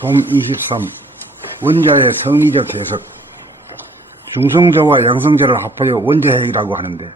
봄 23. 원자의 성리적 해석. 중성자와 양성자를 합하여 원자핵이라고 하는데,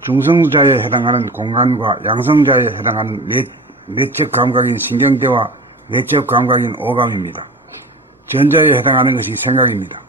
중성자에 해당하는 공간과 양성자에 해당하는 내적 감각인 신경제와 외적 감각인 오감입니다. 전자에 해당하는 것이 생각입니다.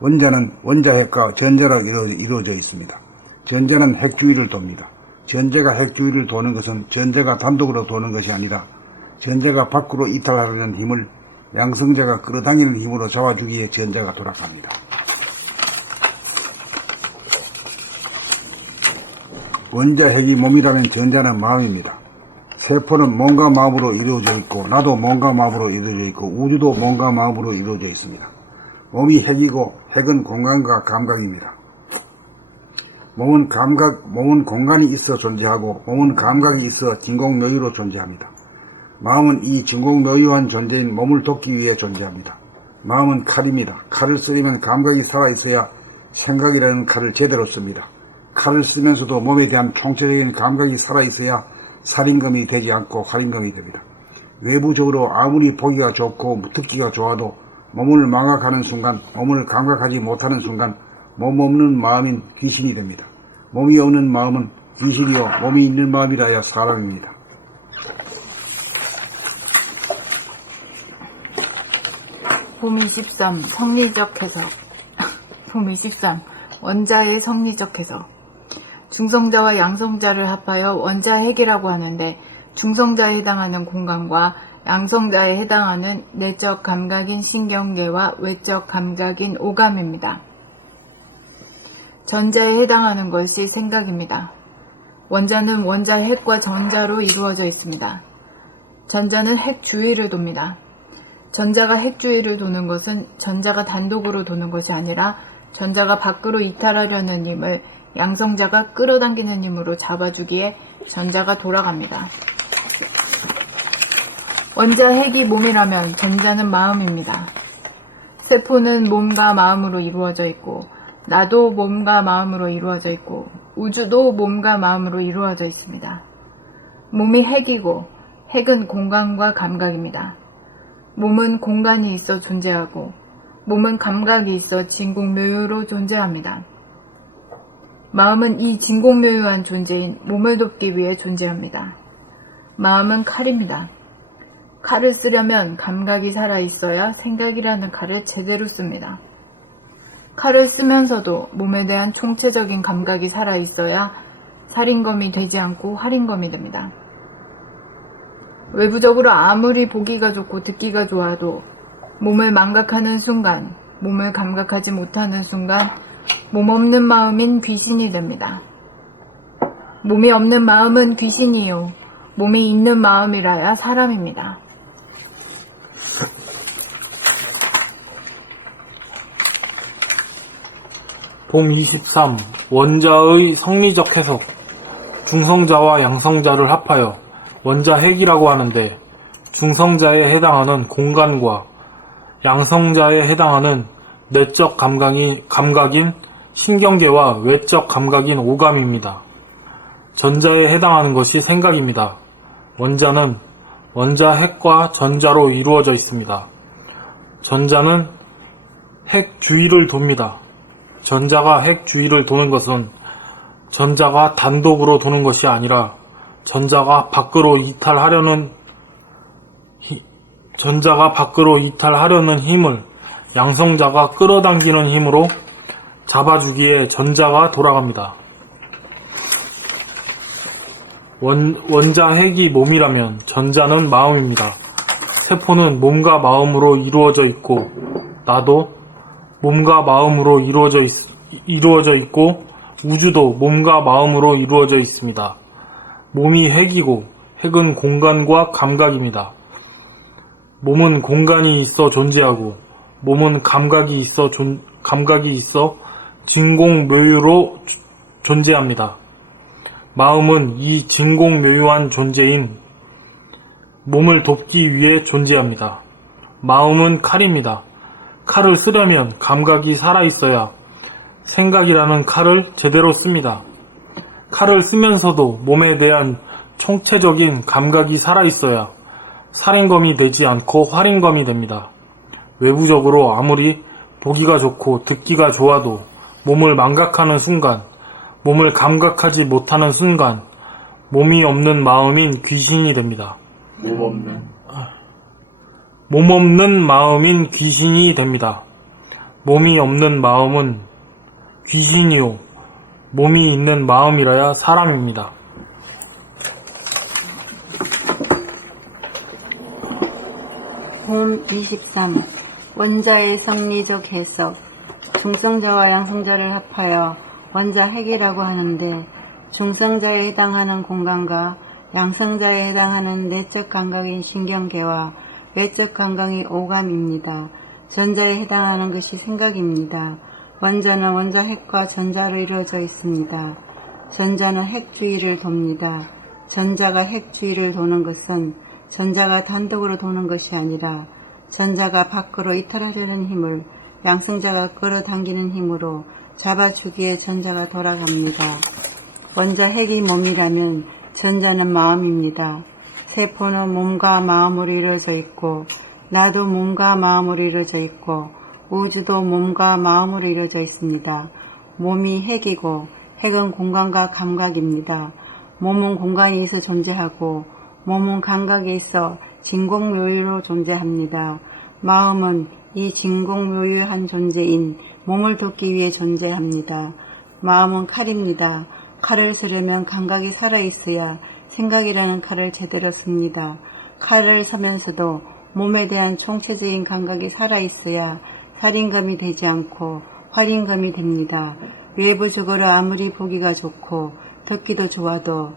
원자는 원자핵과 전자로 이루어져 있습니다. 전자는 핵 주위를 돕니다. 전자가 핵 주위를 도는 것은 전자가 단독으로 도는 것이 아니라 전자가 밖으로 이탈하려는 힘을 양성자가 끌어당기는 힘으로 잡아주기에 전자가 돌아갑니다. 원자핵이 몸이라면 전자는 마음입니다. 세포는 몸과 마음으로 이루어져 있고, 나도 몸과 마음으로 이루어져 있고, 우주도 몸과 마음으로 이루어져 있습니다. 몸이 핵이고, 핵은 공간과 감각입니다. 몸은 공간이 있어 존재하고, 몸은 감각이 있어 진공묘유로 존재합니다. 마음은 이 진공묘유한 존재인 몸을 돕기 위해 존재합니다. 마음은 칼입니다. 칼을 쓰려면 감각이 살아있어야 생각이라는 칼을 제대로 씁니다. 칼을 쓰면서도 몸에 대한 총체적인 감각이 살아있어야 살인검이 되지 않고 활인검이 됩니다. 외부적으로 아무리 보기가 좋고 듣기가 좋아도 몸을 망각하는 순간, 몸을 감각하지 못하는 순간 몸 없는 마음인 귀신이 됩니다. 몸이 없는 마음은 귀신이요, 몸이 있는 마음이라야 사람입니다. 봄 23. 성리적 해석. 봄 23. 원자의 성리적 해석. 중성자와 양성자를 합하여 원자핵이라고 하는데, 중성자에 해당하는 공간과 양성자에 해당하는 내적 감각인 신경계와 외적 감각인 오감입니다. 전자에 해당하는 것이 생각입니다. 원자는 원자핵과 전자로 이루어져 있습니다. 전자는 핵 주위를 돕니다. 전자가 핵 주위를 도는 것은 전자가 단독으로 도는 것이 아니라 전자가 밖으로 이탈하려는 힘을 양성자가 끌어당기는 힘으로 잡아주기에 전자가 돌아갑니다. 원자핵이 몸이라면 전자는 마음입니다. 세포는 몸과 마음으로 이루어져 있고, 나도 몸과 마음으로 이루어져 있고, 우주도 몸과 마음으로 이루어져 있습니다. 몸이 핵이고, 핵은 공간과 감각입니다. 몸은 공간이 있어 존재하고, 몸은 감각이 있어 진공묘유로 존재합니다. 마음은 이 진공묘유한 존재인 몸을 돕기 위해 존재합니다. 마음은 칼입니다. 칼을 쓰려면 감각이 살아있어야 생각이라는 칼을 제대로 씁니다. 칼을 쓰면서도 몸에 대한 총체적인 감각이 살아있어야 살인검이 되지 않고 활인검이 됩니다. 외부적으로 아무리 보기가 좋고 듣기가 좋아도 몸을 망각하는 순간, 몸을 감각하지 못하는 순간 몸 없는 마음인 귀신이 됩니다. 몸이 없는 마음은 귀신이요, 몸이 있는 마음이라야 사람입니다. 봄 23. 원자의 성리적 해석. 중성자와 양성자를 합하여 원자핵이라고 하는데, 중성자에 해당하는 공간과 양성자에 해당하는 내적 감각인 신경계와 외적 감각인 오감입니다. 전자에 해당하는 것이 생각입니다. 원자는 원자핵과 전자로 이루어져 있습니다. 전자는 핵 주위를 돕니다. 전자가 핵 주위를 도는 것은 전자가 단독으로 도는 것이 아니라 전자가 밖으로 이탈하려는 힘을 양성자가 끌어당기는 힘으로 잡아주기에 전자가 돌아갑니다. 원자핵이 몸이라면 전자는 마음입니다. 세포는 몸과 마음으로 이루어져 있고, 나도 몸과 마음으로 이루어져 있고, 우주도 몸과 마음으로 이루어져 있습니다. 몸이 핵이고, 핵은 공간과 감각입니다. 몸은 공간이 있어 존재하고, 몸은 감각이 있어 진공묘유로 존재합니다. 마음은 이 진공묘유한 존재인 몸을 돕기 위해 존재합니다. 마음은 칼입니다. 칼을 쓰려면 감각이 살아있어야 생각이라는 칼을 제대로 씁니다. 칼을 쓰면서도 몸에 대한 총체적인 감각이 살아있어야 살인검이 되지 않고 활인검이 됩니다. 외부적으로 아무리 보기가 좋고 듣기가 좋아도 몸을 망각하는 순간, 몸을 감각하지 못하는 순간 몸이 없는 마음인 귀신이 됩니다. 몸 없는 마음인 귀신이 됩니다. 몸이 없는 마음은 귀신이요 몸이 있는 마음이라야 사람입니다. 홈 23. 원자의 성리적 해석. 중성자와 양성자를 합하여 원자 핵이라고 하는데 중성자에 해당하는 공간과 양성자에 해당하는 내적 감각인 신경계와 외적 감각이 오감입니다. 전자에 해당하는 것이 생각입니다. 원자는 원자 핵과 전자로 이루어져 있습니다. 전자는 핵 주위를 돕니다. 전자가 핵 주위를 도는 것은 전자가 단독으로 도는 것이 아니라 전자가 밖으로 이탈하려는 힘을 양성자가 끌어당기는 힘으로 잡아주기에 전자가 돌아갑니다. 원자 핵이 몸이라면 전자는 마음입니다. 세포는 몸과 마음으로 이루어져 있고 나도 몸과 마음으로 이루어져 있고 우주도 몸과 마음으로 이루어져 있습니다. 몸이 핵이고 핵은 공간과 감각입니다. 몸은 공간에 있어 존재하고 몸은 감각에 있어 진공묘유로 존재합니다. 마음은 이 진공묘유한 존재인 몸을 돕기 위해 존재합니다. 마음은 칼입니다. 칼을 쓰려면 감각이 살아있어야 생각이라는 칼을 제대로 씁니다. 칼을 쓰면서도 몸에 대한 총체적인 감각이 살아있어야 살인검이 되지 않고 활인검이 됩니다. 외부적으로 아무리 보기가 좋고 듣기가 좋아도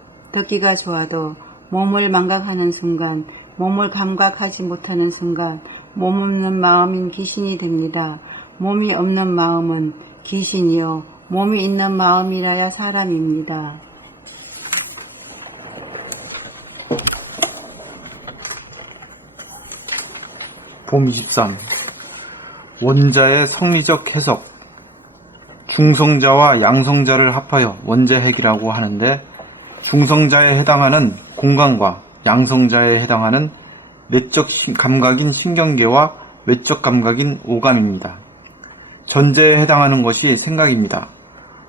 몸을 망각하는 순간, 몸을 감각하지 못하는 순간 몸 없는 마음인 귀신이 됩니다. 몸이 없는 마음은 귀신이요 몸이 있는 마음이라야 사람입니다. 봄 23. 원자의 성리적 해석. 중성자와 양성자를 합하여 원자핵이라고 하는데 중성자에 해당하는 공간과 양성자에 해당하는 내적 감각인 신경계와 외적 감각인 오감입니다. 전자에 해당하는 것이 생각입니다.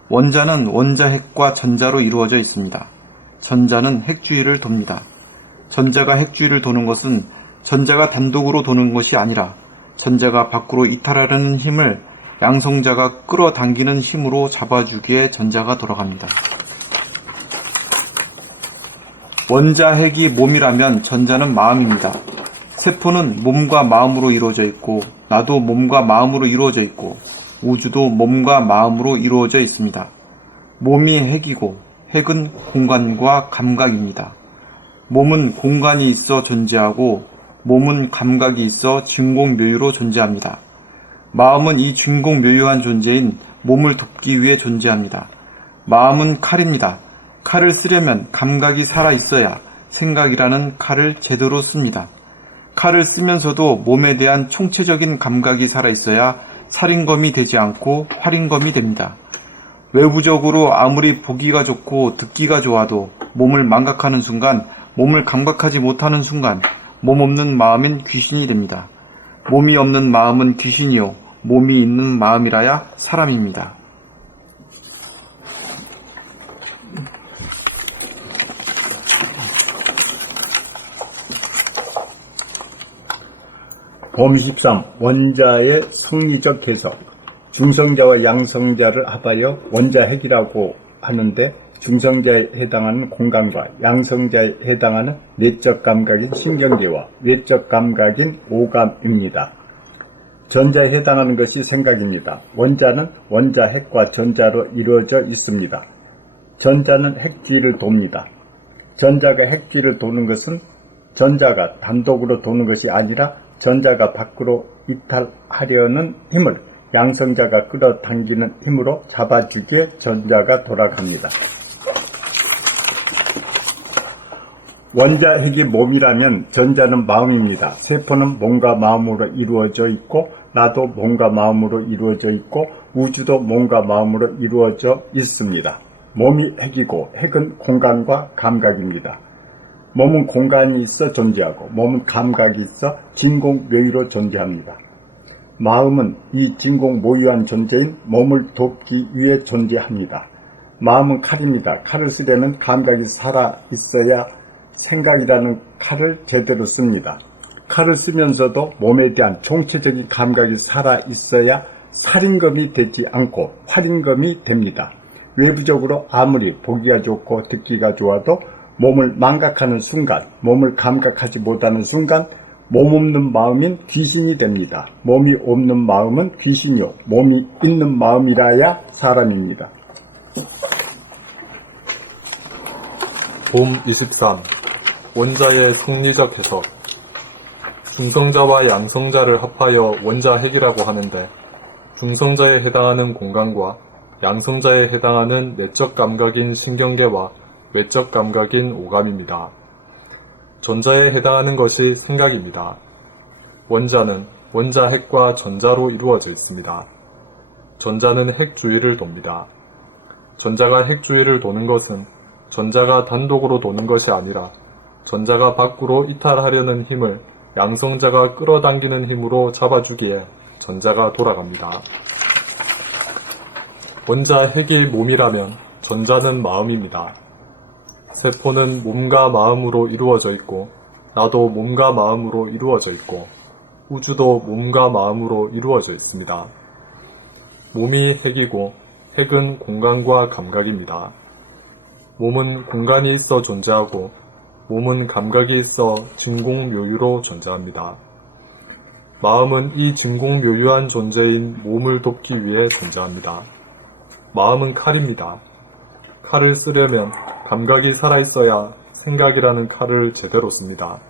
원자는 원자핵과 전자로 이루어져 있습니다. 전자는 핵주위를 돕니다. 전자가 핵주위를 도는 것은 전자가 단독으로 도는 것이 아니라 전자가 밖으로 이탈하려는 힘을 양성자가 끌어당기는 힘으로 잡아주기에 전자가 돌아갑니다. 원자핵이 몸이라면 전자는 마음입니다. 세포는 몸과 마음으로 이루어져 있고 나도 몸과 마음으로 이루어져 있고 우주도 몸과 마음으로 이루어져 있습니다. 몸이 핵이고 핵은 공간과 감각입니다. 몸은 공간이 있어 존재하고 몸은 감각이 있어 진공묘유로 존재합니다. 마음은 이 진공묘유한 존재인 몸을 돕기 위해 존재합니다. 마음은 칼입니다. 칼을 쓰려면 감각이 살아있어야 생각이라는 칼을 제대로 씁니다. 칼을 쓰면서도 몸에 대한 총체적인 감각이 살아있어야 살인검이 되지 않고 활인검이 됩니다. 외부적으로 아무리 보기가 좋고 듣기가 좋아도 몸을 망각하는 순간, 몸을 감각하지 못하는 순간 몸 없는 마음인 귀신이 됩니다. 몸이 없는 마음은 귀신이요 몸이 있는 마음이라야 사람입니다. 봄 13. 원자의 성리적 해석. 중성자와 양성자를 합하여 원자핵이라고 하는데 중성자에 해당하는 공간과 양성자에 해당하는 내적 감각인 신경계와 외적 감각인 오감입니다. 전자에 해당하는 것이 생각입니다. 원자는 원자핵과 전자로 이루어져 있습니다. 전자는 핵주위를 돕니다. 전자가 핵주위를 도는 것은 전자가 단독으로 도는 것이 아니라 전자가 밖으로 이탈하려는 힘을 양성자가 끌어당기는 힘으로 잡아주기에 전자가 돌아갑니다. 원자핵이 몸이라면 전자는 마음입니다. 세포는 몸과 마음으로 이루어져 있고 나도 몸과 마음으로 이루어져 있고 우주도 몸과 마음으로 이루어져 있습니다. 몸이 핵이고 핵은 공간과 감각입니다. 몸은 공간이 있어 존재하고 몸은 감각이 있어 진공묘유로 존재합니다. 마음은 이 진공모유한 존재인 몸을 돕기 위해 존재합니다. 마음은 칼입니다. 칼을 쓰려면 감각이 살아있어야 생각이라는 칼을 제대로 씁니다. 칼을 쓰면서도 몸에 대한 총체적인 감각이 살아있어야 살인검이 되지 않고 활인검이 됩니다. 외부적으로 아무리 보기가 좋고 듣기가 좋아도 몸을 망각하는 순간, 몸을 감각하지 못하는 순간 몸 없는 마음인 귀신이 됩니다. 몸이 없는 마음은 귀신이요, 몸이 있는 마음이라야 사람입니다. 봄 23. 원자의 성리적 해석. 중성자와 양성자를 합하여 원자핵이라고 하는데, 중성자에 해당하는 공간과 양성자에 해당하는 내적 감각인 신경계와 외적 감각인 오감입니다. 전자에 해당하는 것이 생각입니다. 원자는 원자핵과 전자로 이루어져 있습니다. 전자는 핵 주위를 돕니다. 전자가 핵 주위를 도는 것은 전자가 단독으로 도는 것이 아니라 전자가 밖으로 이탈하려는 힘을 양성자가 끌어당기는 힘으로 잡아주기에 전자가 돌아갑니다. 원자 핵이 몸이라면 전자는 마음입니다. 세포는 몸과 마음으로 이루어져 있고, 나도 몸과 마음으로 이루어져 있고, 우주도 몸과 마음으로 이루어져 있습니다. 몸이 핵이고, 핵은 공간과 감각입니다. 몸은 공간이 있어 존재하고, 몸은 감각이 있어 진공묘유로 존재합니다. 마음은 이 진공묘유한 존재인 몸을 돕기 위해 존재합니다. 마음은 칼입니다. 칼을 쓰려면 감각이 살아있어야 생각이라는 칼을 제대로 씁니다.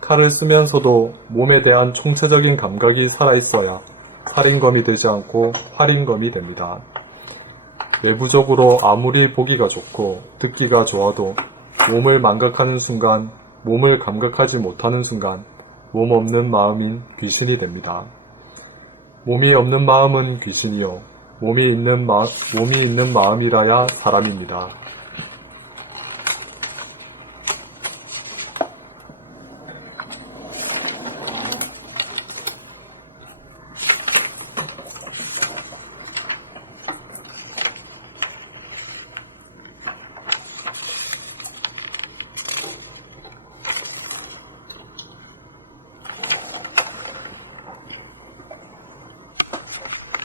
칼을 쓰면서도 몸에 대한 총체적인 감각이 살아있어야 살인검이 되지 않고 활인검이 됩니다. 외부적으로 아무리 보기가 좋고 듣기가 좋아도 몸을 망각하는 순간, 몸을 감각하지 못하는 순간 몸 없는 마음인 귀신이 됩니다. 몸이 없는 마음은 귀신이요, 몸이 있는 마음이라야 사람입니다.